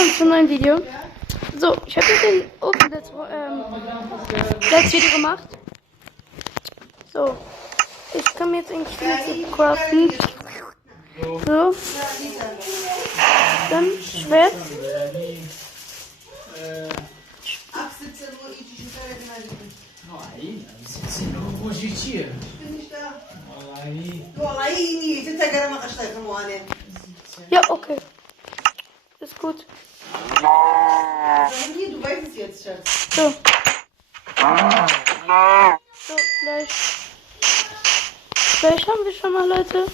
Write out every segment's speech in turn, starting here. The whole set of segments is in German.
willkommen zu einem neuen Video. So, ich habe jetzt den Ofen das, ähm, das Video gemacht. So, ich komme jetzt eigentlich viel zu craften. So, dann Schwert. Ja, okay. Ist gut. Hier, du weißt es jetzt, Schatz. So. So, gleich. Gleich haben wir schon mal, Leute.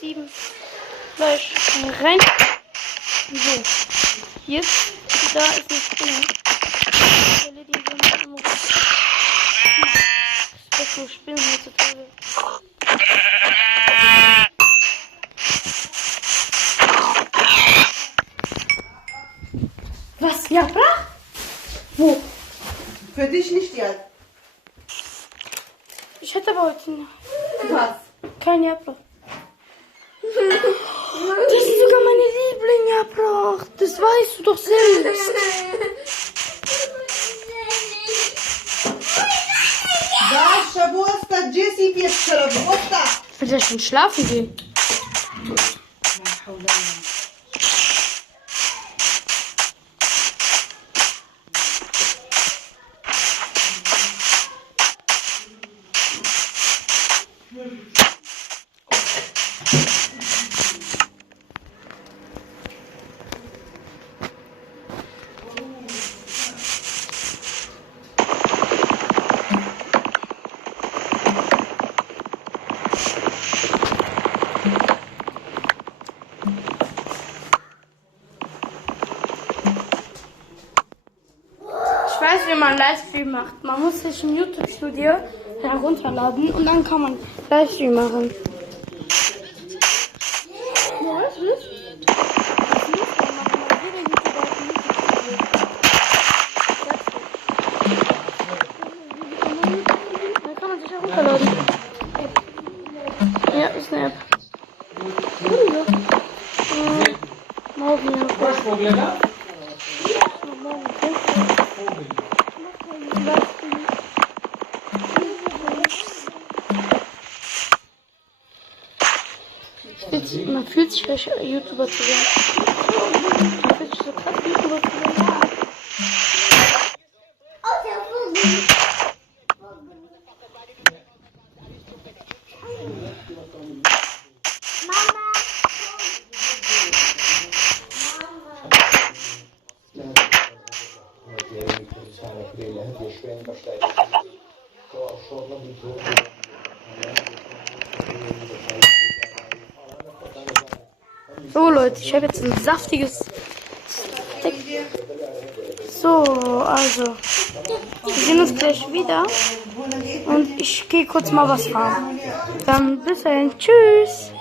Sieben. Gleich rein. So. Jetzt. Da ist nichts drin. Ich mal im Rücken. Ich so Ja, brach? Wo? Für dich nicht jetzt. Ich hätte aber heute noch Was? kein Jabra. Das ist sogar meine Liebling Jabra. Das weißt du doch selbst. Dasha, wo ist der Jessie? Wo ist der? Ich will ja schon schlafen gehen. Ich weiß, wie man Livestream macht. Man muss sich ein YouTube-Studio herunterladen und dann kann man Livestream machen. Ja, weißt du das? Das muss man machen, weil jeder YouTuber hat ein YouTube-Studio. Dann kann man sich herunterladen. Ja, ist eine App. Hm, Morgen, ja. Legal? Morgen. Jetzt, man fühlt sich vielleicht YouTuber zu sein. Man fühlt sich so krass YouTuber zu sein. So Leute, ich habe jetzt ein saftiges Steak. So, also. Wir sehen uns gleich wieder. Und ich gehe kurz mal was fahren. Dann bis dahin. Tschüss.